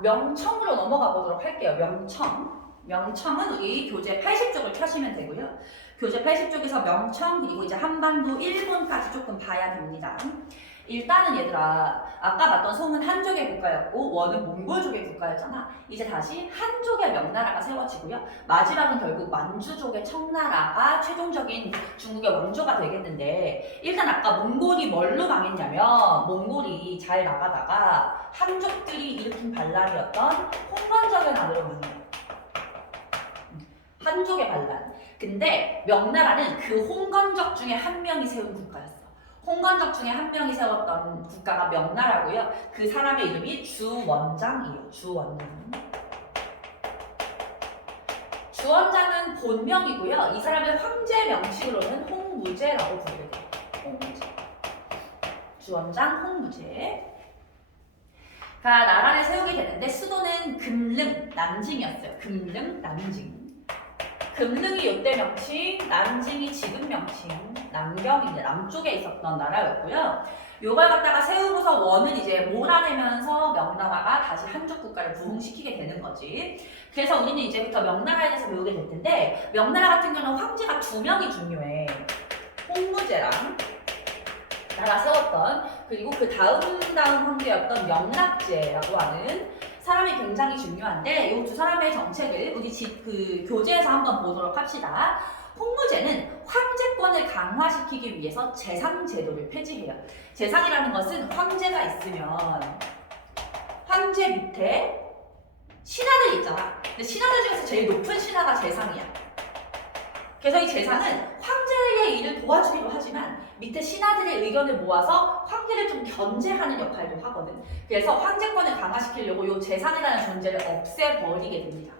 명청으로 넘어가 보도록 할게요. 명청. 명청은 우리 교재 80쪽을 펴시면 되고요. 교재 80쪽에서 명청 그리고 이제 한반도 일본까지 조금 봐야 됩니다. 일단은 얘들아 아까 봤던 송은 한족의 국가였고 원은 몽골족의 국가였잖아. 이제 다시 한족의 명나라가 세워지고요. 마지막은 결국 만주족의 청나라가 최종적인 중국의 원조가 되겠는데 일단 아까 몽골이 뭘로 망했냐면 몽골이 잘 나가다가 한족들이 일으킨 반란이었던 홍건적의 난으로 망해요. 한족의 반란. 근데 명나라는 그 홍건적 중에 한 명이 세운 국가였어. 홍건적 중에 한 명이 세웠던 국가가 명나라고요. 그 사람의 이름이 주원장이에요. 주원장. 주원장은 본명이고요. 이 사람의 황제 명칭으로는 홍무제라고 부르게 돼요. 홍무제. 주원장 홍무제. 가 나라를 세우게 되는데 수도는 금릉, 난징이었어요. 금릉, 난징. 금릉이 요때 명칭, 난징이 지금 명칭, 남경이 남쪽에 있었던 나라였고요. 요걸 갖다가 세우고서 원은 이제 몰아내면서 명나라가 다시 한족 국가를 부흥시키게 되는 거지. 그래서 우리는 이제부터 명나라에 대해서 배우게 될 텐데 명나라 같은 경우는 황제가 2명이 중요해. 홍무제랑 나라 세웠던 그리고 그 다음 황제였던 명락제라고 하는 사람이 굉장히 중요한데 이 두 사람의 정책을 우리 그 교재에서 한번 보도록 합시다. 홍무제는 황제권을 강화시키기 위해서 재상 제도를 폐지해요. 재상이라는 것은 황제가 있으면 황제 밑에 신하들이 있잖아. 근데 신하들 중에서 제일 높은 신하가 재상이야. 그래서 이 재상은 황제의 일을 도와주기도 하지만 밑에 신하들의 의견을 모아서 황제를 좀 견제하는 역할도 하거든. 그래서 황제권을 강화시키려고 이 재상이라는 존재를 없애버리게 됩니다.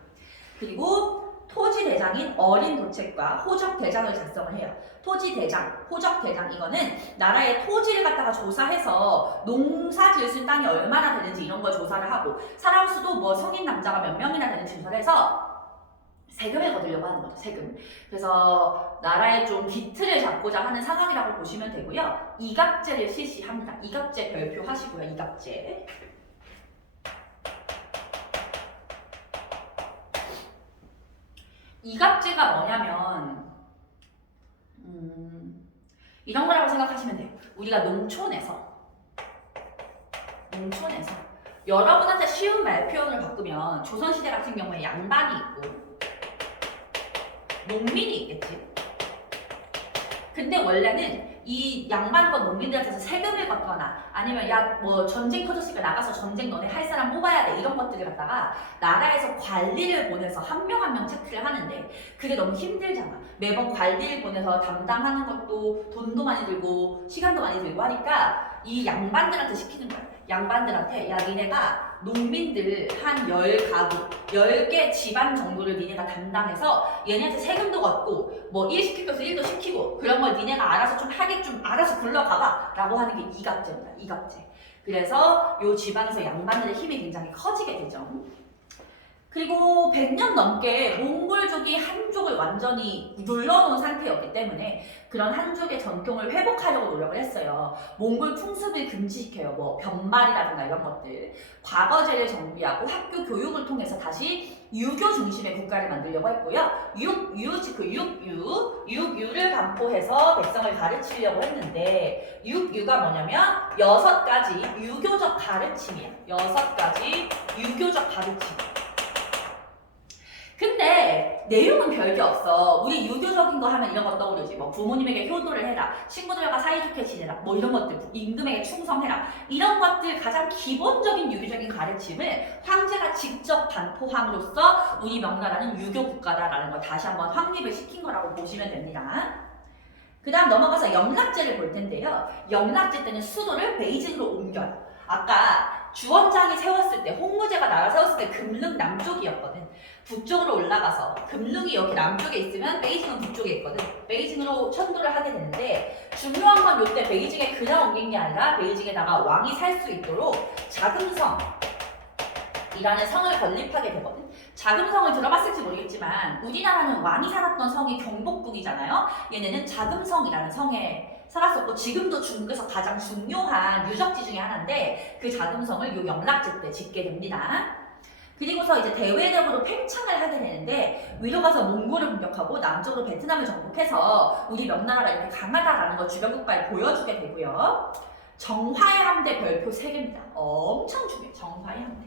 그리고 토지대장인 어린 도책과 호적대장을 작성을 해요. 토지대장, 호적대장 이거는 나라의 토지를 갖다가 조사해서 농사 지을 수 있는 땅이 얼마나 되는지 이런 걸 조사를 하고 사람 수도 뭐 성인 남자가 몇 명이나 되는지 조사를 해서 세금을 거두려고 하는 거죠. 세금. 그래서 나라의 좀 기틀을 잡고자 하는 상황이라고 보시면 되고요. 이갑제를 실시합니다. 이갑제 별표하시고요. 이갑제. 이갑제가 뭐냐면 이런 거라고 생각하시면 돼요. 우리가 농촌에서 여러분한테 쉬운 말 표현을 바꾸면 조선시대 같은 경우에 양반이 있고 농민이 있겠지. 근데 원래는 이 양반과 농민들한테서 세금을 걷거나 아니면 야 뭐 전쟁 터졌으니까 나가서 전쟁 너네 할 사람 뽑아야 돼 이런 것들을 갖다가 나라에서 관리를 보내서 한 명 한 명 체크를 하는데 그게 너무 힘들잖아. 매번 관리를 보내서 담당하는 것도 돈도 많이 들고 시간도 많이 들고 하니까 이 양반들한테 시키는 거야. 양반들한테 야 니네가 농민들 한 10가구 10개 집안 정도를 니네가 담당해서 얘네한테 세금도 걷고 뭐 일 시킬 것을 일도 시키고 그런 걸 니네가 알아서 좀 하게 좀 알아서 굴러가봐 라고 하는 게 이갑제입니다. 이갑제. 그래서 요 지방에서 양반들의 힘이 굉장히 커지게 되죠. 그리고 100년 넘게 몽골족이 한족을 완전히 눌러놓은 상태였기 때문에 그런 한족의 전통을 회복하려고 노력을 했어요. 몽골 풍습을 금지시켜요. 뭐 변말이라든가 이런 것들. 과거제를 정비하고 학교 교육을 통해서 다시 유교 중심의 국가를 만들려고 했고요. 육유를 반포해서 백성을 가르치려고 했는데 육유가 뭐냐면 6가지 유교적 가르침이에요. 6가지 유교적 가르침. 근데 내용은 별게 없어. 우리 유교적인 거 하면 이런 거 떠오르지. 뭐 부모님에게 효도를 해라. 친구들과 사이좋게 지내라. 뭐 이런 것들. 임금에게 충성해라. 이런 것들 가장 기본적인 유교적인 가르침을 황제가 직접 반포함으로써 우리 명나라는 유교 국가다라는 걸 다시 한번 확립을 시킨 거라고 보시면 됩니다. 그 다음 넘어가서 영락제를 볼 텐데요. 영락제 때는 수도를 베이징으로 옮겨요. 아까 주원장이 세웠을 때 홍무제가 나라 세웠을 때 금릉 남쪽이었거든. 북쪽으로 올라가서 금릉이 여기 남쪽에 있으면 베이징은 북쪽에 있거든. 베이징으로 천도를 하게 되는데 중요한 건 이때 베이징에 그냥 옮긴 게 아니라 베이징에다가 왕이 살 수 있도록 자금성이라는 성을 건립하게 되거든. 자금성을 들어봤을지 모르겠지만 우리나라는 왕이 살았던 성이 경복궁이잖아요. 얘네는 자금성이라는 성에 살았었고 지금도 중국에서 가장 중요한 유적지 중에 하나인데 그 자금성을 요 영락제 때 짓게 됩니다. 그리고서 이제 대외적으로 팽창을 하게 되는데 위로 가서 몽골을 공격하고 남쪽으로 베트남을 정복해서 우리 명나라가 이렇게 강하다라는 걸 주변 국가에 보여주게 되고요. 정화의 함대 별표 3개입니다. 엄청 중요해요. 정화의 함대.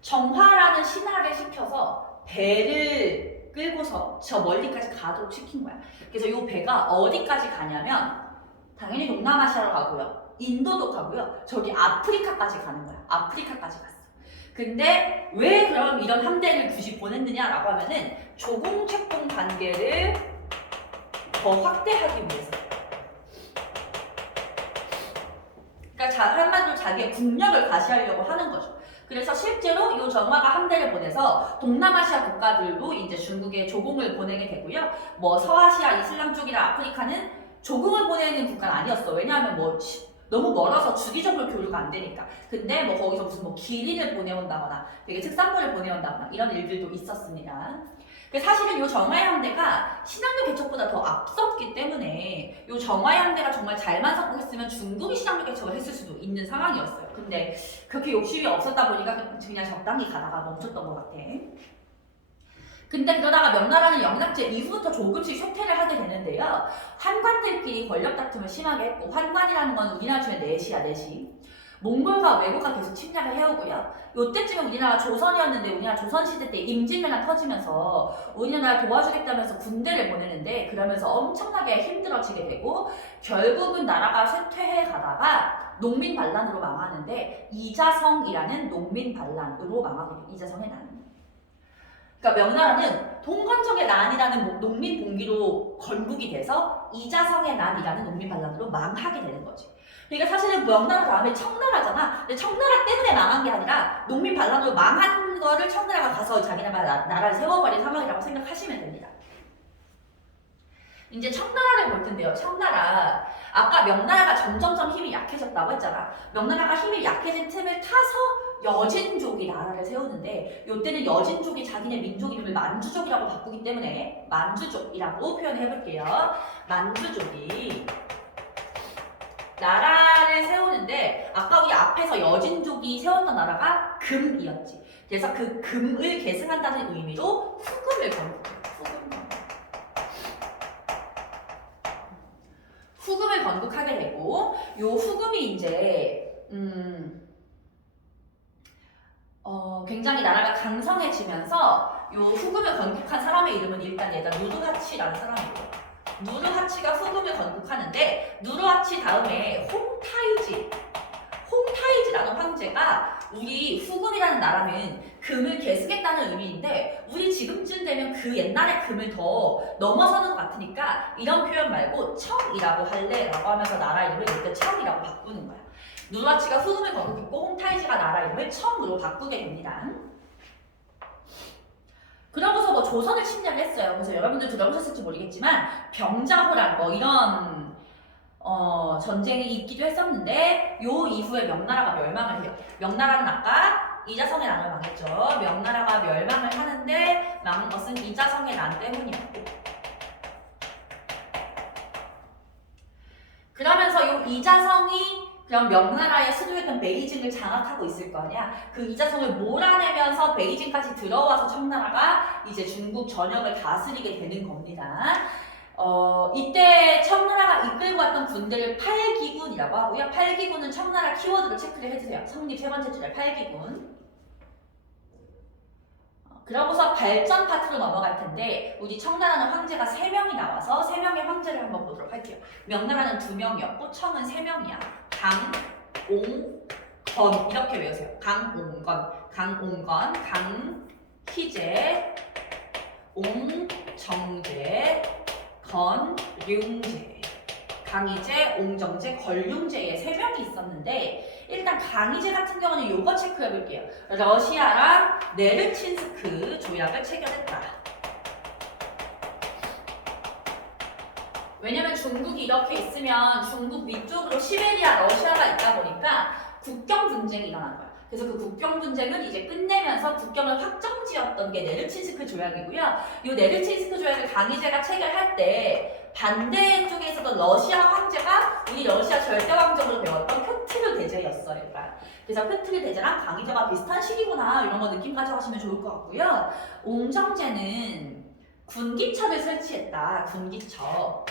정화라는 신하를 시켜서 배를 끌고서 저 멀리까지 가도록 시킨 거야. 그래서 이 배가 어디까지 가냐면 당연히 동남아시아로 가고요. 인도도 가고요. 저기 아프리카까지 가는 거야. 아프리카까지 갔어. 근데 왜 그럼 이런 함대를 굳이 보냈느냐라고 하면은 조공채공 관계를 더 확대하기 위해서. 그러니까 한마디로 자기의 국력을 과시하려고 하는 거죠. 그래서 실제로 이 정화가 함대를 보내서 동남아시아 국가들도 이제 중국에 조공을 보내게 되고요. 뭐 서아시아, 이슬람 쪽이나 아프리카는 조공을 보내는 국가는 아니었어. 왜냐하면 뭐 너무 멀어서 주기적으로 교류가 안 되니까. 근데 뭐 거기서 무슨 뭐 기린을 보내온다거나 되게 특산물을 보내온다거나 이런 일들도 있었습니다. 사실은 이 정화의 함대가 신항도 개척보다 더 앞섰기 때문에 이 정화의 함대가 정말 잘만 성공했으면 중국이 신항도 개척을 했을 수도 있는 상황이었어요. 근데 그렇게 욕심이 없었다 보니까 그냥 적당히 가다가 멈췄던 것 같아. 근데 그러다가 명나라는 영락제 이후부터 조금씩 쇠퇴를 하게 되는데요. 환관들끼리 권력 다툼을 심하게 했고, 환관이라는 건 우리나라 중에 내시. 몽골과 왜구가 계속 침략을 해오고요. 요때쯤에 우리나라 조선이었는데 우리나라 조선시대 때 임진왜란 터지면서 우리나라 도와주겠다면서 군대를 보내는데 그러면서 엄청나게 힘들어지게 되고 결국은 나라가 쇠퇴해 가다가 농민 반란으로 망하는데 이자성이라는 농민 반란으로 망하게 돼요. 이자성의 난. 그러니까 명나라는 동건적의 난이라는 농민 봉기로 건국이 돼서 이자성의 난이라는 농민 반란으로 망하게 되는 거지. 그러니까 사실은 명나라 다음에 청나라잖아. 근데 청나라 때문에 망한 게 아니라 농민 반란으로 망한 거를 청나라가 가서 자기네가 나라를 세워버린 상황이라고 생각하시면 됩니다. 이제 청나라를 볼 텐데요. 청나라. 아까 명나라가 점점점 힘이 약해졌다고 했잖아. 명나라가 힘이 약해진 틈을 타서 여진족이 나라를 세우는데 이때는 여진족이 자기네 민족 이름을 만주족이라고 바꾸기 때문에 만주족이라고 표현해볼게요. 만주족이 나라를 세우는데 아까 우리 앞에서 여진족이 세웠던 나라가 금이었지. 그래서 그 금을 계승한다는 의미로 후금을 건국해요. 후금을 건국하게 되고 요 후금이 이제 굉장히 나라가 강성해지면서 요 후금을 건국한 사람의 이름은 일단 얘가 누르하치라는 사람이에요. 누르하치가 후금을 건국하는데 누르하치 다음에 홍타이지라는 황제가 우리 후금이라는 나라는 금을 계승했다는 의미인데 우리 지금쯤 되면 그 옛날의 금을 더 넘어서는 것 같으니까 이런 표현 말고 청이라고 할래 라고 하면서 나라 이름을 이때 청이라고 바꾸는 거야. 누르하치가 후금을 건국했고 홍타이지가 나라 이름을 청으로 바꾸게 됩니다. 그러고서 뭐 조선을 침략을 했어요. 그래서 여러분들 들어보셨을지 모르겠지만 병자호란 뭐 이런 전쟁이 있기도 했었는데 요 이후에 명나라가 멸망을 해요. 명나라는 아까 이자성의 난을 망했죠. 명나라가 멸망을 하는데 망한 것은 이자성의 난 때문이었고 그러면서 요 이자성이 그럼 명나라의 수도였던 베이징을 장악하고 있을 거 아니야. 그 이자성을 몰아내면서 베이징까지 들어와서 청나라가 이제 중국 전역을 다스리게 되는 겁니다. 이때 청나라가 이끌고 왔던 군대를 팔기군이라고 하고요. 팔기군은 청나라 키워드로 체크를 해주세요. 성립 세 번째 줄에 팔기군. 그러고서 발전 파트로 넘어갈 텐데 우리 청나라는 황제가 3명이 나와서 3명의 황제를 한번 보도록 할게요. 명나라는 2명이었고 청은 3명이야. 강옹건 이렇게 외우세요. 강옹건, 강희제, 옹정제, 건륭제. 강희제, 옹정제, 걸륭제의 3명이 있었는데 일단 강희제 같은 경우는 요거 체크해볼게요. 러시아랑 네르친스크 조약을 체결했다. 왜냐면 중국이 이렇게 있으면 중국 위쪽으로 시베리아, 러시아가 있다 보니까 국경 분쟁이 일어난 거야. 그래서 그 국경 분쟁은 이제 끝내면서 국경을 확정지었던 게 네르친스크 조약이고요. 이 네르친스크 조약을 강희제가 체결할 때 반대 쪽에 있었던 러시아 황제가 우리 러시아 절대 왕정으로 배웠던 표트르 대제였어요. 일단. 그래서 표트르 대제랑 강희제가 비슷한 시기구나 이런 거 느낌 가져가시면 좋을 것 같고요. 옹정제는 군기처를 설치했다. 군기처.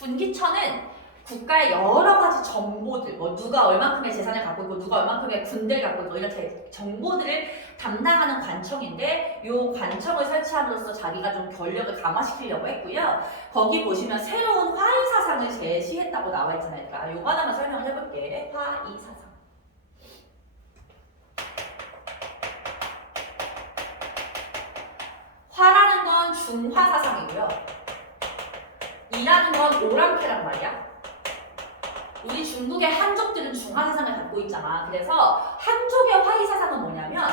군기처는 국가의 여러 가지 정보들, 뭐 누가 얼만큼의 재산을 갖고 있고 누가 얼만큼의 군대를 갖고 있고 이런 정보들을 담당하는 관청인데 이 관청을 설치함으로써 자기가 좀 권력을 강화시키려고 했고요. 거기 보시면 새로운 화의 사상을 제시했다고 나와 있잖아요. 그러니까 요거 하나만 설명을 해볼게. 화의 사상. 화라는 건 중화 사상이고요. 이라는 건 오랑캐란 말이야. 우리 중국의 한족들은 중화 사상을 갖고 있잖아. 그래서 한족의 화의 사상은 뭐냐면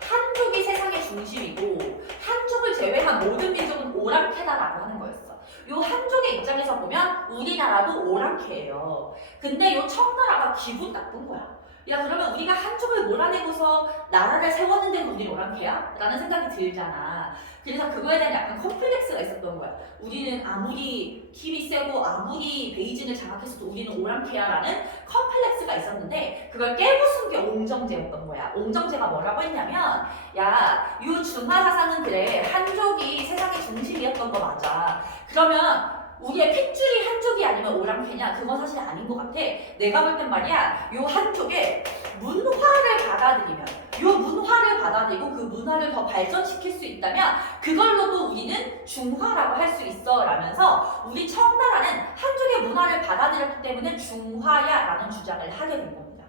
한족이 세상의 중심이고 한족을 제외한 모든 민족은 오랑캐다라고 하는 거였어. 요 한족의 입장에서 보면 우리나라도 오랑캐예요. 근데 요 청나라가 기분 나쁜 거야. 야 그러면 우리가 한족을 몰아내고서 나라를 세웠는데도 우리 오랑캐야? 라는 생각이 들잖아. 그래서 그거에 대한 약간 컴플렉스가 있었던 거야. 우리는 아무리 힘이 세고 아무리 베이징을 장악했어도 우리는 오랑캐야 라는 컴플렉스가 있었는데 그걸 깨부순 게 옹정제였던 거야. 옹정제가 뭐라고 했냐면 야, 이 중화 사상은 그래. 한족이 세상의 중심이었던 거 맞아. 그러면 우리의 핏줄이 한족이 아니면 오랑캐냐? 그건 사실 아닌 것 같아. 내가 볼 땐 말이야. 요 한족에 문화를 받아들이면 요 문화를 받아들이고 그 문화를 더 발전시킬 수 있다면 그걸로도 우리는 중화라고 할 수 있어 라면서 우리 청나라는 한족의 문화를 받아들였기 때문에 중화야 라는 주장을 하게 된 겁니다.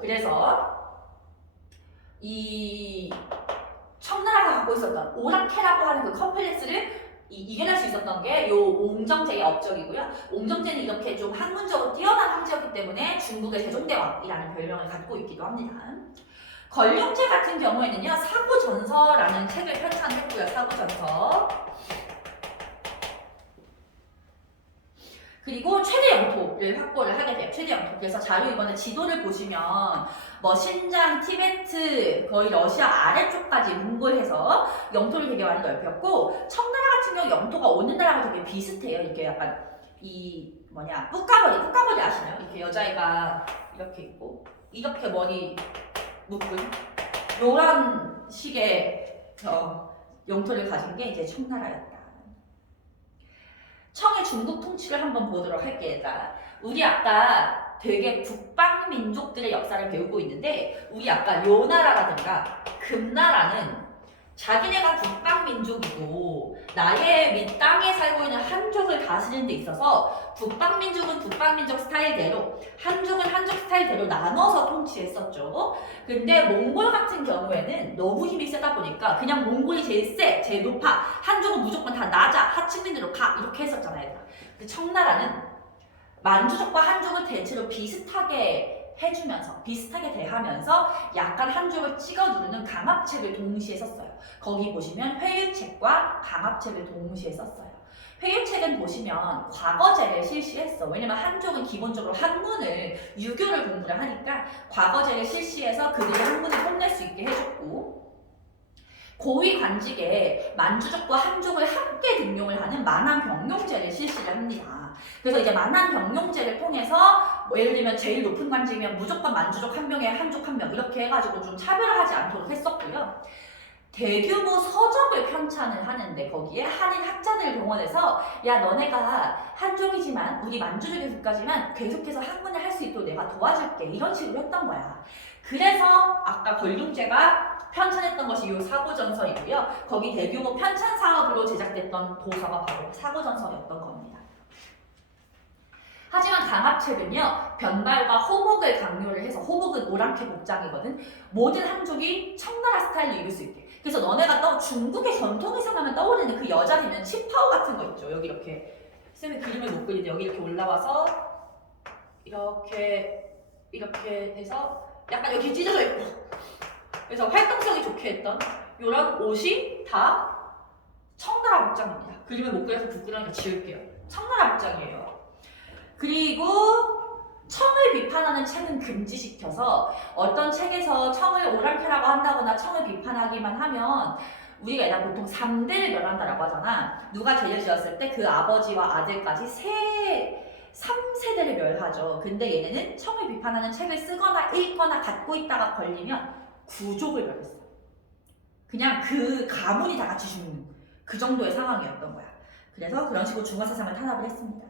그래서 이 청나라가 갖고 있었던 오랑캐라고 하는 그 컴플렉스를 이겨낼 수 있었던 게 요 옹정제의 업적이고요. 옹정제는 이렇게 좀 학문적으로 뛰어난 황제였기 때문에 중국의 세종대왕이라는 별명을 갖고 있기도 합니다. 걸륭제 같은 경우에는요. 사구전서라는 책을 편찬했고요. 사구전서. 그리고 최대 영토를 확보를 하게 돼요. 최대 영토. 그래서 자료 이번에 지도를 보시면 뭐 신장, 티베트, 거의 러시아 아래쪽까지 몽골해서 영토를 되게 많이 넓혔고 청나라 같은 경우 영토가 오는 나라가 되게 비슷해요. 이렇게 약간 뿌까머리 아시나요? 이렇게 여자애가 이렇게 있고 이렇게 머리 묶은 요런 식의 영토를 가진 게 이제 청나라였다. 청의 중국 통치를 한번 보도록 할게요. 우리 아까 되게 북방 민족들의 역사를 배우고 있는데 우리 아까 요 나라라든가 금나라는 자기네가 북방 민족이고 나의 밑땅에 살고 있는 한족을 다스리는 데 있어서 북방 민족은 북방 민족 스타일대로 한족은 한족 스타일대로 나눠서 통치했었죠. 근데 몽골 같은 경우에는 너무 힘이 세다 보니까 그냥 몽골이 제일 세, 제일 높아. 한족은 무조건 다 낮아, 하층민으로 가 이렇게 했었잖아요. 근데 청나라는 만주족과 한족을 대체로 비슷하게 해주면서 비슷하게 대하면서 약간 한족을 찍어 누르는 강압책을 동시에 썼어요. 거기 보시면 회유책과 강압책을 동시에 썼어요. 회유책은 보시면 과거제를 실시했어. 왜냐면 한족은 기본적으로 학문을 유교를 공부를 하니까 과거제를 실시해서 그들이 학문을 혼낼 수 있게 해줬고 고위 관직에 만주족과 한족을 함께 등용을 하는 만한병용제를 실시를 합니다. 그래서 이제 만한병용제를 통해서 뭐 예를 들면 제일 높은 관직이면 무조건 만주족 한 명에 한족 한 명 이렇게 해가지고 좀 차별화하지 않도록 했었고요. 대규모 서적을 편찬을 하는데 거기에 한인 학자들을 동원해서 야 너네가 한족이지만 우리 만주족의 국가지만 계속해서 학문을 할 수 있도록 내가 도와줄게 이런 식으로 했던 거야. 그래서 아까 걸륭제가 편찬했던 것이 요 사구전서이고요. 거기 대규모 편찬 사업으로 제작됐던 도서가 바로 사구전서였던 겁니다. 하지만 강압책은요. 변발과 호복을 강요를 해서 호복은 오랑캐 복장이거든. 모든 한족이 청나라 스타일로 입을 수 있게. 그래서 너네가 중국의 전통의상 하면 떠오르는 그 여자들은 치파오 같은 거 있죠. 여기 이렇게 쌤이 그림을 못 그리는데 여기 이렇게 올라와서 이렇게 해서 약간 여기 찢어져 있고 그래서 활동성이 좋게 했던 이런 옷이 다 청나라 복장입니다. 그림을 못 그려서 부끄러우니까 지울게요. 청나라 복장이에요. 그리고 청을 비판하는 비판하는 책은 금지시켜서 어떤 책에서 청을 오랑캐라고 한다거나 청을 비판하기만 하면 우리가 일단 보통 3대를 멸한다라고 하잖아. 누가 죄를 지었을 때 그 아버지와 아들까지 3세대를 멸하죠. 근데 얘네는 청을 비판하는 책을 쓰거나 읽거나 갖고 있다가 걸리면 구족을 멸했어. 그냥 그 가문이 다 같이 죽는 그 정도의 상황이었던 거야. 그래서 그런 식으로 중화사상을 탄압을 했습니다.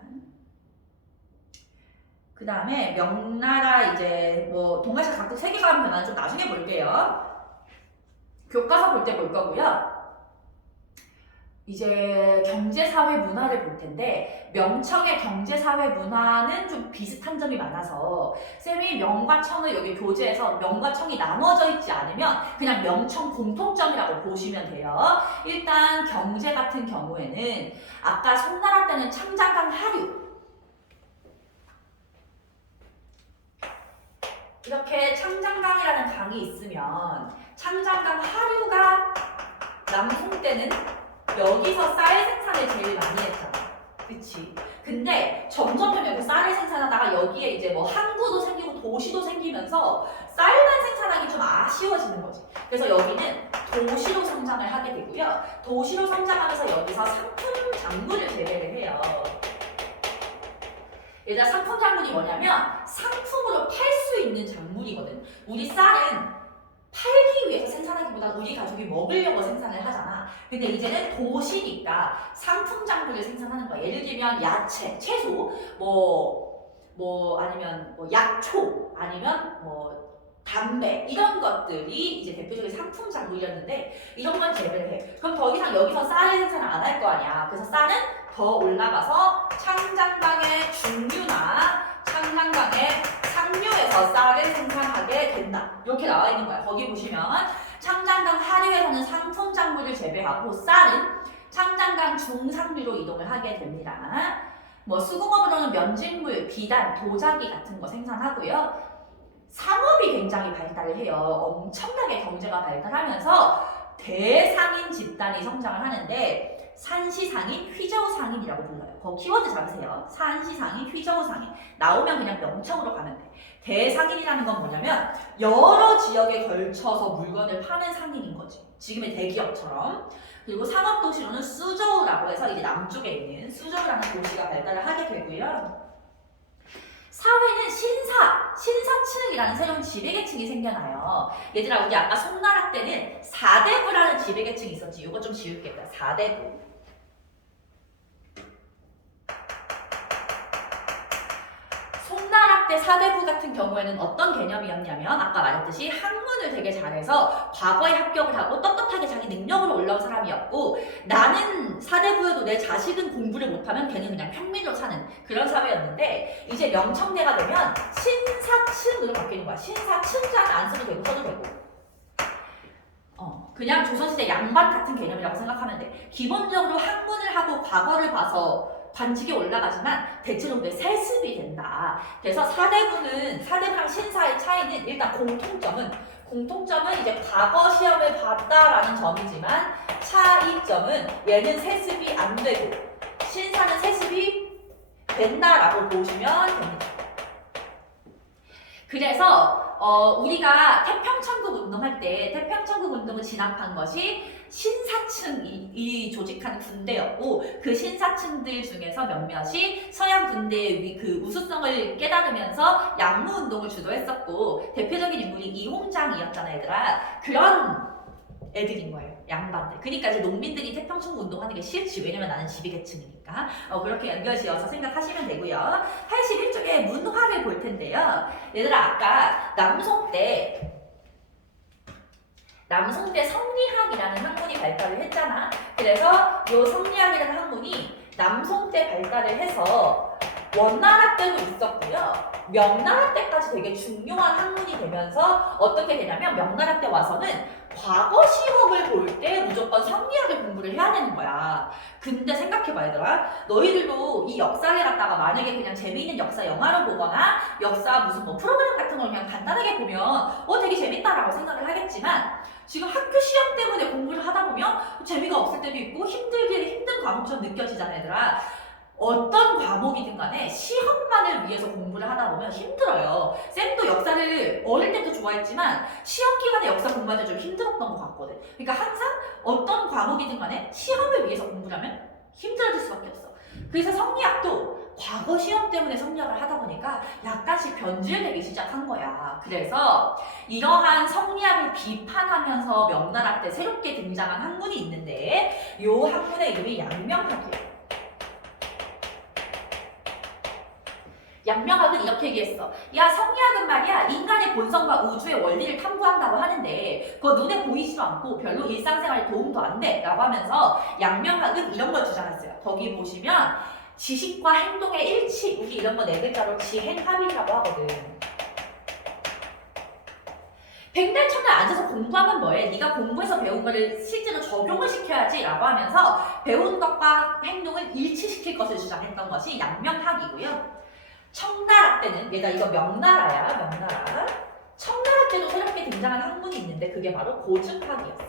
그 다음에 명나라 이제 뭐 동아시아 각국 세계관 변화는 좀 나중에 볼게요. 교과서 볼 때 볼 거고요. 이제 경제사회 문화를 볼 텐데 명청의 경제사회 문화는 좀 비슷한 점이 많아서 쌤이 명과 청을 여기 교재에서 명과 청이 나눠져 있지 않으면 그냥 명청 공통점이라고 보시면 돼요. 일단 경제 같은 경우에는 아까 송나라 때는 창작강 하류 이렇게 창장강이라는 강이 있으면 창장강 하류가 남송 때는 여기서 쌀 생산을 제일 많이 했잖아. 그치? 근데 점점 여기 쌀을 생산하다가 여기에 이제 뭐 항구도 생기고 도시도 생기면서 쌀만 생산하기 좀 아쉬워지는 거지. 그래서 여기는 도시로 성장을 하게 되고요. 도시로 성장하면서 여기서 상품 작물을 재배를 해요. 얘들아 상품 작물이 뭐냐면 상품으로 팔 수 있는 작물이거든. 우리 쌀은 팔기 위해서 생산하기보다 우리 가족이 먹으려고 생산을 하잖아. 근데 이제는 도시니까 상품 작물을 생산하는 거야. 예를 들면 야채, 채소, 아니면 뭐 약초, 아니면 뭐 담배 이런 것들이 이제 대표적인 상품 작물이었는데 이런 건 재배를 해. 그럼 더 이상 여기서 쌀을 생산을 안 할 거 아니야. 그래서 쌀은 더 올라가서 창장강의 중류나 창장강의 상류에서 쌀을 생산하게 된다. 이렇게 나와 있는 거야. 거기 보시면 창장강 하류에서는 상품 작물을 재배하고 쌀은 창장강 중상류로 이동을 하게 됩니다. 뭐 수공업으로는 면직물, 비단, 도자기 같은 거 생산하고요. 상업이 굉장히 발달을 해요. 엄청나게 경제가 발달하면서 대상인 집단이 성장을 하는데 산시상인, 휘저우상인이라고 불러요. 거기 키워드 잡으세요. 산시상인, 휘저우상인. 나오면 그냥 명청으로 가면 돼. 대상인이라는 건 뭐냐면 여러 지역에 걸쳐서 물건을 파는 상인인 거지. 지금의 대기업처럼. 그리고 상업도시로는 수저우라고 해서 이제 남쪽에 있는 수저우라는 도시가 발달을 하게 되고요. 사회는 신사층이라는 새로운 지배계층이 생겨나요. 얘들아 우리 아까 송나라 때는 사대부라는 지배계층이 있었지. 이거 좀 지울게요. 사대부. 송나라 때 사대부 같은 경우에는 어떤 개념이었냐면 아까 말했듯이 학문을 되게 잘해서 과거에 합격을 하고 떳떳하게 자기 능력으로 올라온 사람이었고 나는 사대부여도 내 자식은 공부를 못하면 걔는 그냥 평민으로 사는 그런 사회였는데 이제 명청대가 되면 신사층으로 바뀌는 거야. 신사층자는 안 써도 되고 써도 되고 그냥 조선시대 양반 같은 개념이라고 생각하면 돼. 기본적으로 학문을 하고 과거를 봐서 관직에 올라가지만 대체로 왜 세습이 된다. 그래서 사대부랑 신사의 차이는 일단 공통점은 이제 과거 시험을 봤다라는 점이지만 차이점은 얘는 세습이 안 되고 신사는 세습이 된다라고 보시면 됩니다. 그래서 우리가 태평천국 운동할 때 태평천국 운동을 진압한 것이 신사층이 조직한 군대였고 그 신사층들 중에서 몇몇이 서양 군대의 그 우수성을 깨달으면서 양무운동을 주도했었고 대표적인 인물이 이홍장이었잖아 얘들아. 그런 애들인 거예요. 양반들. 그러니까 이제 농민들이 태평천국 운동하는 게 싫지. 왜냐면 나는 지배계층이니까. 그렇게 연결지어서 생각하시면 되고요. 81쪽에 문화를 볼 텐데요. 얘들아 아까 남송 때 성리학이라는 학문이 발달을 했잖아. 그래서 이 성리학이라는 학문이 남송 때 발달을 해서 원나라 때도 있었고요. 명나라 때까지 되게 중요한 학문이 되면서 어떻게 되냐면 명나라 때 와서는 과거 시험을 볼 때 무조건 성리학을 공부를 해야 되는 거야. 근데 생각해봐 얘들아. 너희들도 이 역사를 갖다가 만약에 그냥 재미있는 역사 영화를 보거나 역사 무슨 뭐 프로그램 같은 걸 그냥 간단하게 보면 되게 재밌다라고 생각을 하겠지만 지금 학교 시험 때문에 공부를 하다 보면 재미가 없을 때도 있고 힘든 과목처럼 느껴지잖아 얘들아. 어떤 과목이든 간에 시험만을 위해서 공부를 하다 보면 힘들어요. 쌤도 역사를 어릴 때부터 좋아했지만 시험 기간에 역사 공부할 때 좀 힘들었던 것 같거든. 그러니까 항상 어떤 과목이든 간에 시험을 위해서 공부를 하면 힘들어질 수밖에 없어. 그래서 성리학도 과거 시험 때문에 성리학을 하다 보니까 약간씩 변질되기 시작한 거야. 그래서 이러한 성리학을 비판하면서 명나라 때 새롭게 등장한 학문이 있는데 이 학문의 이름이 양명학이야. 양명학은 이렇게 얘기했어. 야, 성리학은 말이야 인간의 본성과 우주의 원리를 탐구한다고 하는데 그거 눈에 보이지도 않고 별로 일상생활에 도움도 안 돼 라고 하면서 양명학은 이런 걸 주장했어요. 거기 보시면 지식과 행동의 일치, 우리 이런 거 네 글자로 지행합이라고 하거든. 백날 첫날 앉아서 공부하면 뭐해? 네가 공부해서 배운 거를 실제로 적용을 시켜야지 라고 하면서 배운 것과 행동을 일치시킬 것을 주장했던 것이 양명학이고요. 청나라 때는, 얘가 이거 명나라야, 명나라. 청나라 때도 새롭게 등장한 학문이 있는데 그게 바로 고증학이었어.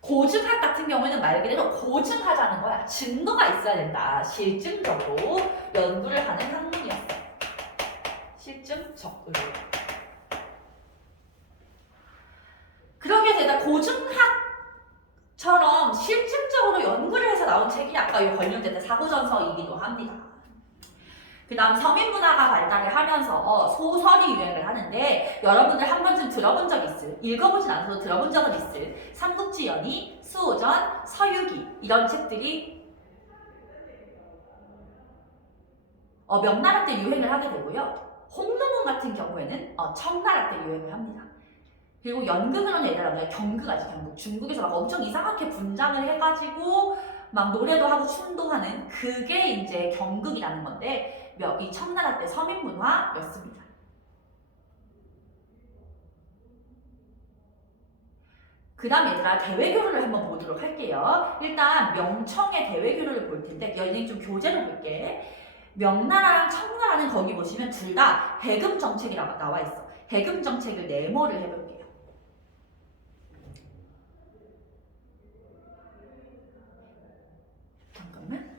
고증학 같은 경우에는 말 그대로 고증하자는 거야. 증거가 있어야 된다. 실증적으로 연구를 하는 학문이었어. 실증적으로. 그러게 되다 고증학처럼 실증적으로 연구를 해서 나온 책이 아까 요 관련된 사고전서이기도 합니다. 그 다음 서민문화가 발달을 하면서 소설이 유행을 하는데 여러분들 한 번쯤 들어본 적 있을, 읽어보진 않아도 들어본 적은 있을 삼국지연의, 수호전, 서유기 이런 책들이 명나라 때 유행을 하게 되고요. 홍록문 같은 경우에는 청나라 때 유행을 합니다. 그리고 연극으로는 예를 들어 경극하지, 경극. 중국에서 막 엄청 이상하게 분장을 해가지고 막 노래도 하고 춤도 하는 그게 이제 경극이라는 건데 이 청나라 때 서민문화였습니다. 그 다음 얘들아 대외교류를 한번 보도록 할게요. 일단 명청의 대외교류를 볼 텐데 여기는 좀 교재로 볼게. 명나라랑 청나라는 거기 보시면 둘 다 해금 정책이라고 나와 있어. 해금 정책을 네모를 해볼게요. 잠깐만.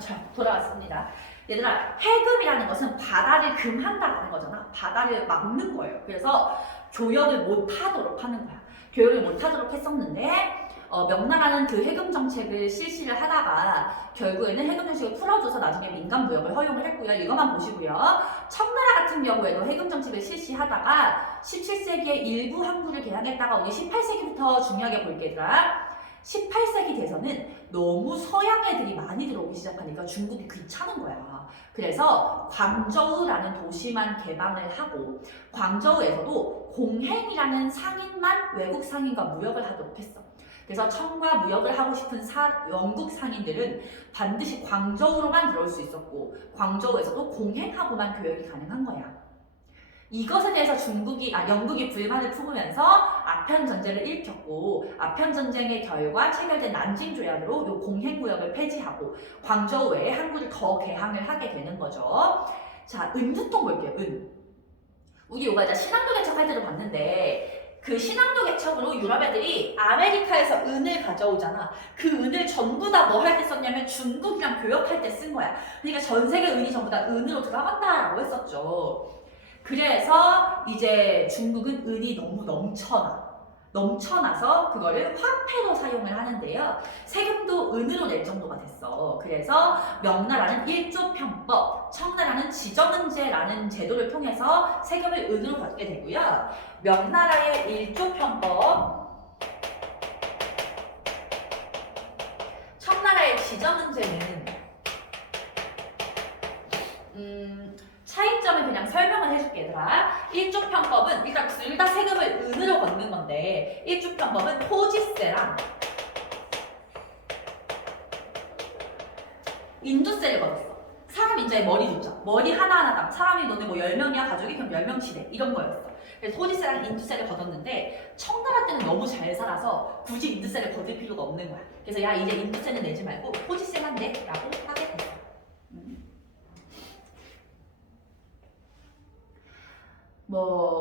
자, 돌아왔습니다. 얘들아, 해금이라는 것은 바다를 금한다라는 거잖아. 바다를 막는 거예요. 그래서 교역을 못하도록 하는 거야. 교역을 못하도록 했었는데 명나라는 그 해금 정책을 실시를 하다가 결국에는 해금 정책을 풀어줘서 나중에 민간 무역을 허용을 했고요. 이것만 보시고요. 청나라 같은 경우에도 해금 정책을 실시하다가 17세기에 일부 항구를 개항했다가 우리 18세기부터 중요하게 볼 게 얘들아. 18세기 돼서는 너무 서양 애들이 많이 들어오기 시작하니까 중국이 귀찮은 거야. 그래서 광저우라는 도시만 개방을 하고 광저우에서도 공행이라는 상인만 외국 상인과 무역을 하도록 했어. 그래서 청과 무역을 하고 싶은 영국 상인들은 반드시 광저우로만 들어올 수 있었고 광저우에서도 공행하고만 교역이 가능한 거야. 이것에 대해서 영국이 불만을 품으면서 아편 전쟁을 일으켰고 아편 전쟁의 결과 체결된 난징 조약으로 이 공행무역을 폐지하고 광저우 외에 항구를 더 개항을 하게 되는 거죠. 자, 은두통 볼게요. 은. 우리 요가 이제 신항도 개척할 때도 봤는데 그 신항도 개척으로 유럽 애들이 아메리카에서 은을 가져오잖아. 그 은을 전부 다 뭐 할 때 썼냐면 중국이랑 교역할 때 쓴 거야. 그러니까 전 세계 은이 전부 다 은으로 들어간다라고 했었죠. 그래서 이제 중국은 은이 너무 넘쳐나서 그거를 화폐로 사용을 하는데요. 세금도 은으로 낼 정도가 됐어. 그래서 명나라는 일조평법, 청나라는 지정은제라는 제도를 통해서 세금을 은으로 받게 되고요. 명나라의 일조평법, 청나라의 지정은제는 차이점을 그냥 설명을 해줄게 얘들아. 일조평법은 일단 둘 다 세금을 은으로 걷는 건데 일조평법은 토지세랑 인두세를 걷었어. 사람 인자에 머리 줬죠. 머리 하나하나 사람이 너네 뭐 10명이야 가족이 그럼 10명 치대 이런 거였어. 그래서 토지세랑 인두세를 걷었는데 청나라 때는 너무 잘 살아서 굳이 인두세를 걷을 필요가 없는 거야. 그래서 야 이제 인두세는 내지 말고 토지세만 내 라고 하게 됐어.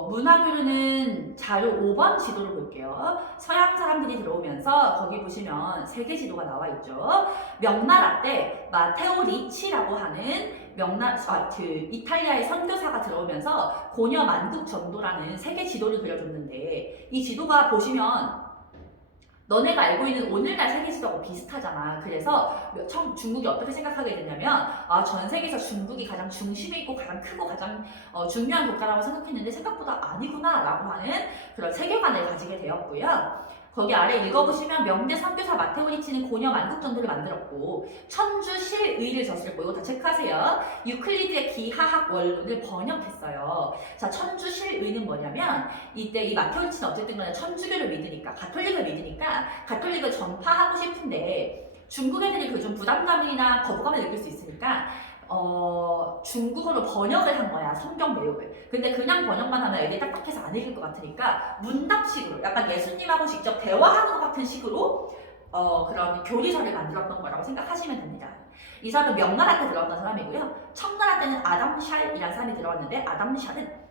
문화교류는 자료 5번 지도를 볼게요. 서양 사람들이 들어오면서 거기 보시면 세계 지도가 나와 있죠. 명나라 때 마테오 리치라고 하는 이탈리아의 선교사가 들어오면서 고려 만국 전도라는 세계 지도를 그려줬는데 이 지도가 보시면 너네가 알고 있는 오늘날 세계 지도하고 비슷하잖아. 그래서 중국이 어떻게 생각하게 됐냐면 전 세계에서 중국이 가장 중심에 있고 가장 크고 가장 중요한 국가라고 생각했는데 생각보다 아니구나 라고 하는 그런 세계관을 가지게 되었고요. 거기 아래 읽어보시면 명대 선교사 마테오 리치는 고려 만국 전도를 만들었고 천주 실의를 졌을 거고 다 체크하세요. 유클리드의 기하학 원론을 번역했어요. 자, 천주 실의는 뭐냐면 이때 이 마테오 리치는 어쨌든 간에 천주교를 믿으니까 가톨릭을 믿으니까 가톨릭을 전파하고 싶은데 중국 애들이 그 좀 부담감이나 거부감을 느낄 수 있으니까 중국어로 번역을 한 거야, 성경 내용을. 근데 그냥 번역만 하면 애들이 딱딱해서 안 읽을 것 같으니까 문답식으로 약간 예수님하고 직접 대화하는 것 같은 식으로 그런 교리서를 만들었던 거라고 생각하시면 됩니다. 이 사람은 명나라 때 들어왔던 사람이고요. 청나라 때는 아담샬이라는 사람이 들어왔는데 아담샬은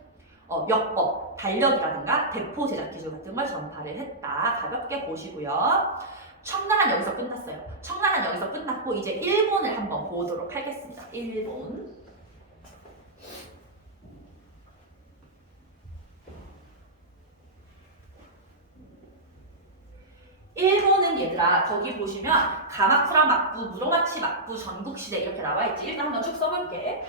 역법, 달력이라든가 대포 제작 기술 같은 걸 전파를 했다. 가볍게 보시고요. 청나라는 여기서 끝났어요. 청나라는 여기서 끝났고 이제 일본을 한번 보도록 하겠습니다. 일본. 일본은 얘들아 거기 보시면 가마쿠라 막부, 무로마치 막부, 전국시대 이렇게 나와있지. 일단 한번 쭉 써볼게.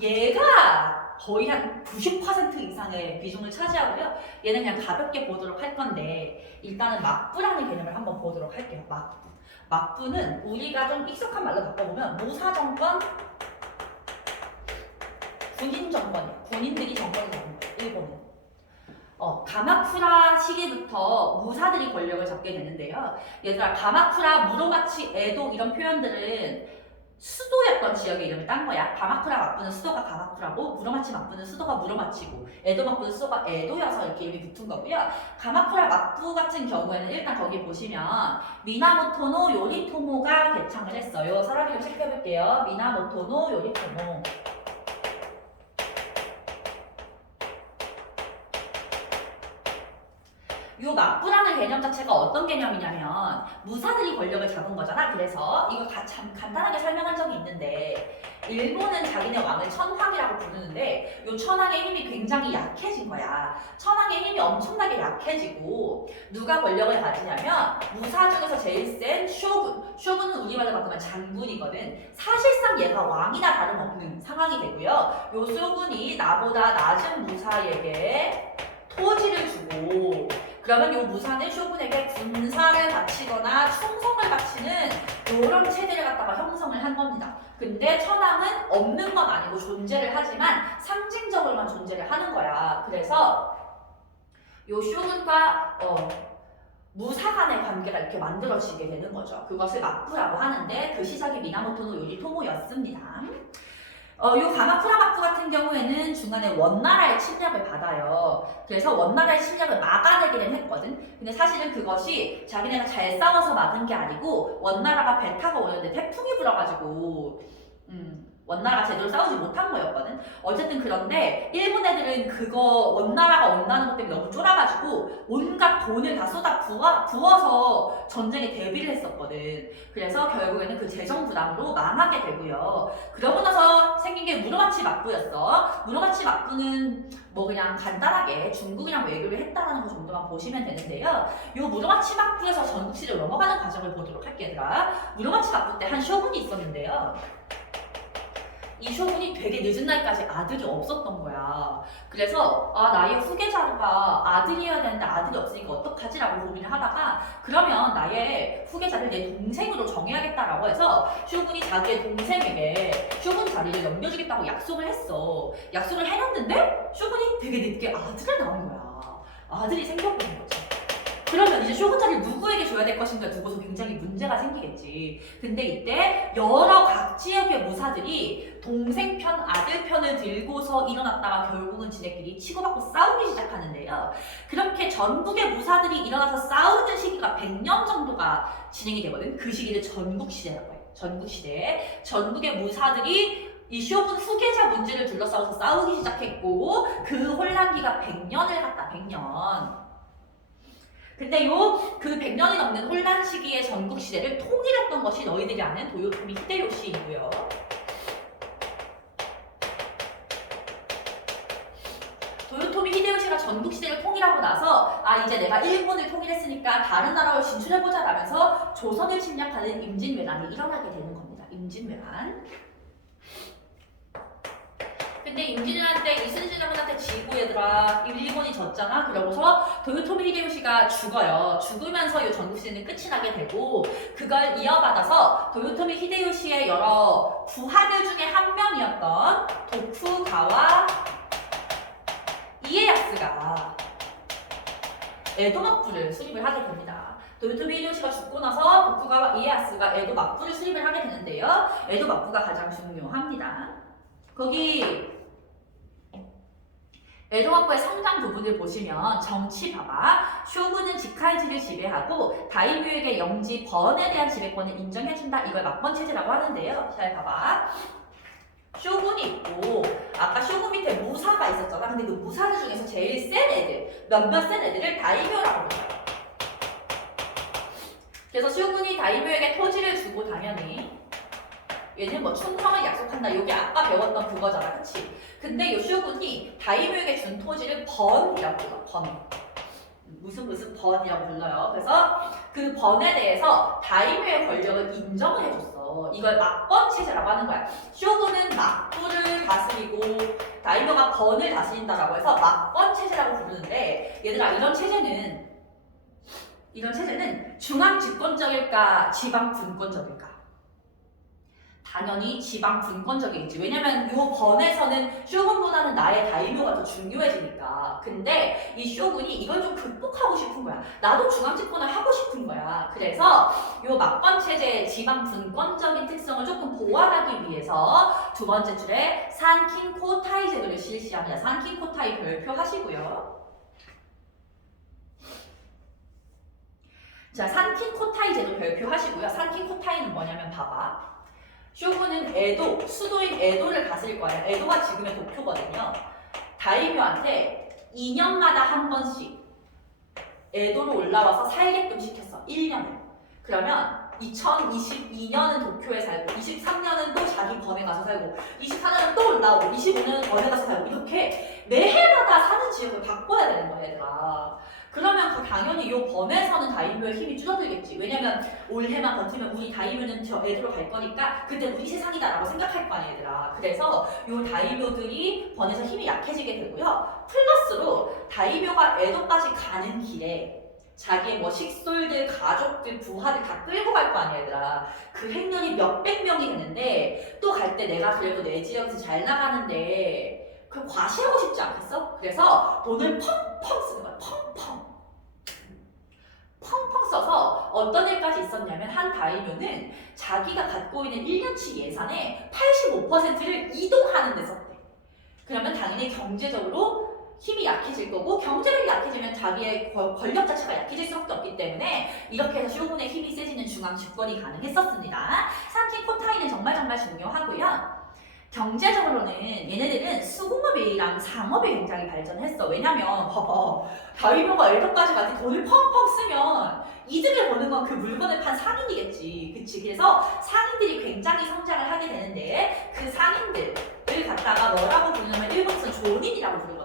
얘가 거의 한 90% 이상의 비중을 차지하고요. 얘는 그냥 가볍게 보도록 할 건데 일단은 막부라는 개념을 한번 보도록 할게요. 막부. 막부는 우리가 좀 익숙한 말로 바꿔보면 무사정권, 군인정권이에요. 군인들이 정권을 잡는 거예요. 일본은. 가마쿠라 시기부터 무사들이 권력을 잡게 되는데요. 얘들아 가마쿠라, 무로마치, 에도 이런 표현들은 수도였던 지역의 이름을 딴 거야. 가마쿠라 막부는 수도가 가마쿠라고 무로마치 막부는 수도가 무로마치고 에도 막부는 수도가 에도여서 이렇게 이름이 붙은 거고요. 가마쿠라 막부 같은 경우에는 일단 거기 보시면 미나모토노 요리토모가 개창을 했어요. 사람이 좀 체크해볼게요. 미나모토노 요리토모. 요 막부라는 개념 자체가 어떤 개념이냐면 무사들이 권력을 잡은 거잖아. 그래서 이거 참 간단하게 설명한 적이 있는데 일본은 자기네 왕을 천황이라고 부르는데 요 천황의 힘이 굉장히 약해진 거야. 천황의 힘이 엄청나게 약해지고 누가 권력을 가지냐면 무사 중에서 제일 센 쇼군. 쇼군은 우리말로 바꾸면 장군이거든. 사실상 얘가 왕이나 다름없는 상황이 되고요. 요 쇼군이 나보다 낮은 무사에게 토지를 주고 그러면 이 무사는 쇼군에게 군사를 바치거나 충성을 바치는 이런 체제를 갖다가 형성을 한 겁니다. 근데 천황은 없는 건 아니고 존재를 하지만 상징적으로만 존재를 하는 거야. 그래서 이 쇼군과 무사 간의 관계가 이렇게 만들어지게 되는 거죠. 그것을 막부라고 하는데 그 시작이 미나모토노 요리토모였습니다. 요 가마쿠라 막부 같은 경우에는 중간에 원나라의 침략을 받아요. 그래서 원나라의 침략을 막아내기는 했거든. 근데 사실은 그것이 자기네가 잘 싸워서 막은 게 아니고 원나라가 배 타고 오는데 태풍이 불어가지고 원나라가 제대로 싸우지 못한 거였거든. 어쨌든 그런데 일본 애들은 그거 원나라가 온다는 것 때문에 너무 쫄아가지고 온갖 돈을 다 쏟아 부어서 전쟁에 대비를 했었거든. 그래서 결국에는 그 재정 부담으로 망하게 되고요. 그러고 나서 생긴 게 무로마치 막부였어. 무로마치 막부는 뭐 그냥 간단하게 중국이랑 외교를 했다는 거 정도만 보시면 되는데요. 요 무로마치 막부에서 전국시대로 넘어가는 과정을 보도록 할게 얘들아. 무로마치 막부 때 한 쇼군이 있었는데요. 이 쇼군이 되게 늦은 날까지 아들이 없었던 거야. 그래서 나의 후계자가 아들이어야 되는데 아들이 없으니까 어떡하지라고 고민을 하다가 그러면 나의 후계자를 내 동생으로 정해야겠다라고 해서 쇼군이 자기의 동생에게 쇼군 자리를 넘겨주겠다고 약속을 했어. 약속을 해놨는데 쇼군이 되게 늦게 아들을 낳은 거야. 아들이 생겨버린 거지. 그러면 이제 쇼군 자리를 누구에게 줘야 될 것인가 두고서 굉장히 문제가 생기겠지. 근데 이때 여러 각 지역의 무사들이 동생 편, 아들 편을 들고서 일어났다가 결국은 지네끼리 치고받고 싸우기 시작하는데요. 그렇게 전국의 무사들이 일어나서 싸우는 시기가 100년 정도가 진행이 되거든. 그 시기를 전국시대라고 해요. 전국시대. 전국의 무사들이 이 쇼군 후계자 문제를 둘러싸고서 싸우기 시작했고 그 혼란기가 100년을 갔다. 100년. 근데 그 100년이 넘는 혼란 시기의 전국 시대를 통일했던 것이 너희들이 아는 도요토미 히데요시이고요. 도요토미 히데요시가 전국 시대를 통일하고 나서 이제 내가 일본을 통일했으니까 다른 나라로 진출해보자 라면서 조선을 침략하는 임진왜란이 일어나게 되는 겁니다. 임진왜란. 근데 임진왜란 때 이순신장군한테 지고 얘들아 일본이 졌잖아. 그러고서 도요토미 히데요시가 죽어요. 죽으면서 이 전국시대는 끝이 나게 되고 그걸 이어받아서 도요토미 히데요시의 여러 부하들 중에 한 명이었던 도쿠가와 이에야스가 에도 막부를 수립을 하게 됩니다. 도요토미 히데요시가 죽고 나서 도쿠가와 이에야스가 에도 막부를 수립을 하게 되는데요. 에도 막부가 가장 중요합니다. 거기 에도 막부의 성장 부분을 보시면 정치 봐봐. 쇼군은 직할지를 지배하고 다이묘에게 영지 번에 대한 지배권을 인정해준다. 이걸 막번 체제라고 하는데요. 잘 봐봐. 쇼군이 있고 아까 쇼군 밑에 무사가 있었잖아. 근데 그 무사들 중에서 제일 센 애들, 몇몇 센 애들을 다이묘라고 불러요. 그래서 쇼군이 다이묘에게 토지를 주고 당연히 얘는 뭐 충성을 약속한다. 이게 아까 배웠던 그거잖아. 그치? 근데 요 쇼군이 다이묘에게 준 토지를 번이라고 불러. 번. 무슨 번이라고 불러요. 그래서 그 번에 대해서 다이묘의 권력을 인정을 해줬어. 이걸 막번 체제라고 하는 거야. 쇼군은 막부를 다스리고 다이묘가 번을 다스린다라고 해서 막번 체제라고 부르는데 얘들아 이런 체제는 중앙 집권적일까 지방 분권적일까? 당연히 지방 분권적이겠지. 왜냐면 요 번에서는 쇼군보다는 나의 다이묘가 더 중요해지니까. 근데 이 쇼군이 이걸 좀 극복하고 싶은 거야. 나도 중앙 집권을 하고 싶은 거야. 그래서 요 막번 체제의 지방 분권적인 특성을 조금 보완하기 위해서 두 번째 줄에 산킨코타이 제도를 실시합니다. 산킨코타이 별표 하시고요. 자, 산킨코타이 제도 별표 하시고요. 산킨코타이는 뭐냐면 봐봐. 쇼군은 에도, 수도인 에도를 다스릴 거예요. 에도가 지금의 도쿄거든요. 다이묘한테 2년마다 한 번씩 에도로 올라와서 살게끔 시켰어. 1년을. 그러면 2022년은 도쿄에 살고 23년은 또 자기 번에 가서 살고 24년은 또 올라오고 25년은 번에 가서 살고 이렇게 매해마다 사는 지역을 바꿔야 되는 거야 얘들아. 그러면 당연히 요 번에서는 다이묘의 힘이 줄어들겠지. 왜냐면 올해만 버티면 우리 다이묘는 저 에도로 갈 거니까 그때 우리 세상이다라고 생각할 거 아니야 얘들아. 그래서 요 다이묘들이 번에서 힘이 약해지게 되고요. 플러스로 다이묘가 에도까지 가는 길에 자기의 뭐 식솔들, 가족들, 부하들 다 끌고 갈 거 아니야 얘들아. 그 행렬이 몇백 명이 되는데 또 갈 때 내가 그래도 내 지역에서 잘 나가는데 그럼 과시하고 싶지 않겠어? 그래서 돈을 펑펑 쓰는 거야. 펑펑 써서 어떤 일까지 있었냐면 한 다이묘는 자기가 갖고 있는 1년치 예산의 85%를 이동하는 데 썼대. 그러면 당연히 경제적으로 힘이 약해질 거고 경제력이 약해지면 자기의 권력 자체가 약해질 수밖에 없기 때문에 이렇게 해서 쇼군의 힘이 세지는 중앙 집권이 가능했었습니다. 산킨코타이는 정말 중요하고요. 경제적으로는 얘네들은 수공업이랑 상업이 굉장히 발전했어. 왜냐면 봐봐. 다이묘가 에도까지 같이 돈을 펑펑 쓰면 이득을 보는 건 그 물건을 판 상인이겠지. 그치? 그래서 상인들이 굉장히 성장을 하게 되는데 그 상인들을 갖다가 뭐라고 부르냐면 일본에서는 조닌이라고 부르거든.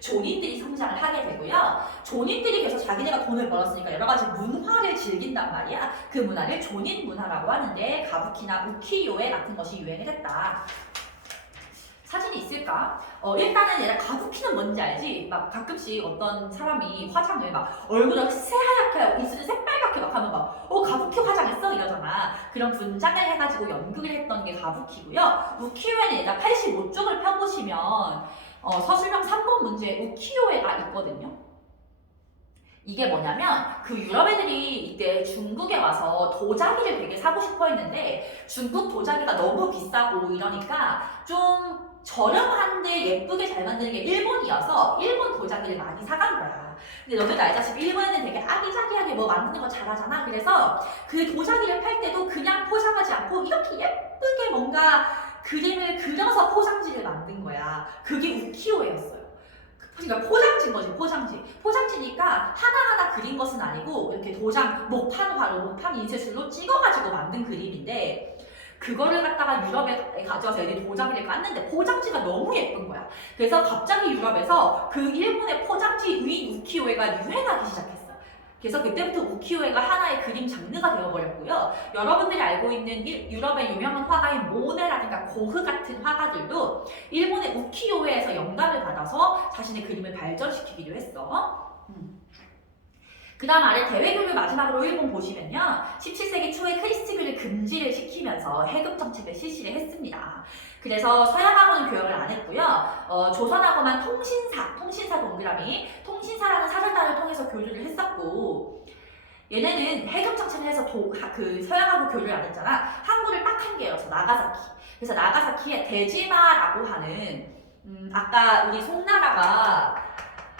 조닌들이 성장을 하게 되고요. 조닌들이 계속 자기네가 돈을 벌었으니까 여러 가지 문화를 즐긴단 말이야. 그 문화를 조닌 문화라고 하는데 가부키나 우키요에 같은 것이 유행을 했다. 사진이 있을까? 일단은 얘가 가부키는 뭔지 알지? 막 가끔씩 어떤 사람이 화장을 막 얼굴을 새하얗게 하고 입술을 새빨갛게 막 하면 막 가부키 화장했어? 이러잖아. 그런 분장을 해가지고 연극을 했던 게 가부키고요. 우키요에는 얘가 85쪽을 펴보시면 서술형 3번 문제에 우키요에가 있거든요. 이게 뭐냐면 그 유럽 애들이 이때 중국에 와서 도자기를 되게 사고 싶어 했는데 중국 도자기가 너무 비싸고 이러니까 좀 저렴한데 예쁘게 잘 만드는 게 일본이어서 일본 도자기를 많이 사간 거야. 근데 너네도 알다시피 일본에는 되게 아기자기하게 뭐 만드는 거 잘하잖아. 그래서 그 도자기를 팔 때도 그냥 포장하지 않고 이렇게 예쁘게 뭔가 그림을 그려서 포장지를 만든 거야. 그게 우키요에였어요. 그러니까 포장지인 거지, 포장지. 포장지니까 하나하나 그린 것은 아니고 이렇게 도장, 목판화로, 목판 인쇄술로 찍어가지고 만든 그림인데 그거를 갖다가 유럽에 가져와서 애들이 도자기를 깠는데 포장지가 너무 예쁜 거야. 그래서 갑자기 유럽에서 그 일본의 포장지 위인 우키요에가 유행하기 시작했어. 그래서 그때부터 우키요에가 하나의 그림 장르가 되어버렸고요. 여러분들이 알고 있는 유럽의 유명한 화가인 모네라든가 고흐 같은 화가들도 일본의 우키요에에서 영감을 받아서 자신의 그림을 발전시키기도 했어. 그 다음 아래 대외교류 마지막으로 일본 보시면요. 17세기 초에 크리스티교를 금지를 시키면서 해급 정책을 실시를 했습니다. 그래서 서양하고는 교역을 안 했고요. 조선하고만 통신사 동그라미, 통신사라는 사절단을 통해서 교류를 했었고 얘네는 해급 정책을 해서 서양하고 교류를 안 했잖아. 항구를 딱 한 개여서 나가사키. 그래서 나가사키에 대지마라고 하는 아까 우리 송나라가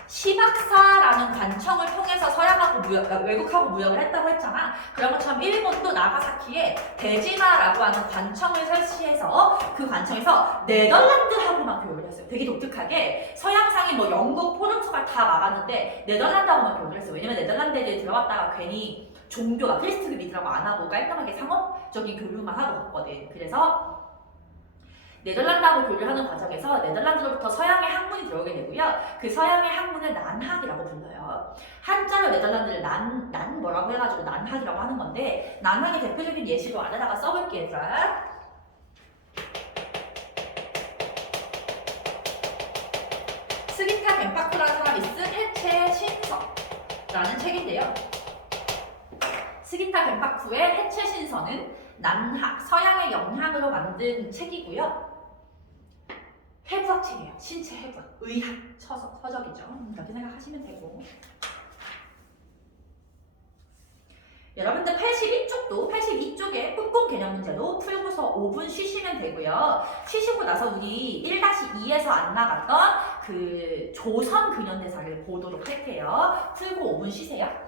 시박사라는 관청을 통해서 서양하고 외국하고 무역을 했다고 했잖아. 그런 것처럼 일본도 나가사키에 대지마라고 하는 관청을 설치해서 그 관청에서 네덜란드하고만 교류를 했어요. 되게 독특하게 서양상이 뭐 영국, 포르투갈 다 막았는데 네덜란드하고만 교류를 했어요. 왜냐면 네덜란드에 들어갔다가 괜히 종교가 크리스트를 믿으라고 안 하고 깔끔하게 상업적인 교류만 하고 갔거든. 그래서 네덜란드하고 교류하는 과정에서 네덜란드로부터 서양의 학문이 들어오게 되고요. 그 서양의 학문을 난학이라고 불러요. 한자로 네덜란드를 난 뭐라고 해가지고 난학이라고 하는 건데 난학의 대표적인 예시로 아래다가 써볼게 얘들아. 스기타 겐파쿠라는 사람이 쓴 해체 신서라는 책인데요. 스기타 겐파쿠의 해체 신서는 난학, 서양의 영향으로 만든 책이고요. 해부학 책이에요. 신체 해부학, 의학 서적이죠. 이렇게 생각하시면 되고. 여러분들 82쪽에 풋공 개념 문제도 풀고서 5분 쉬시면 되고요. 쉬시고 나서 우리 1-2에서 안 나갔던 그 조선 근현대사를 보도록 할게요. 풀고 5분 쉬세요.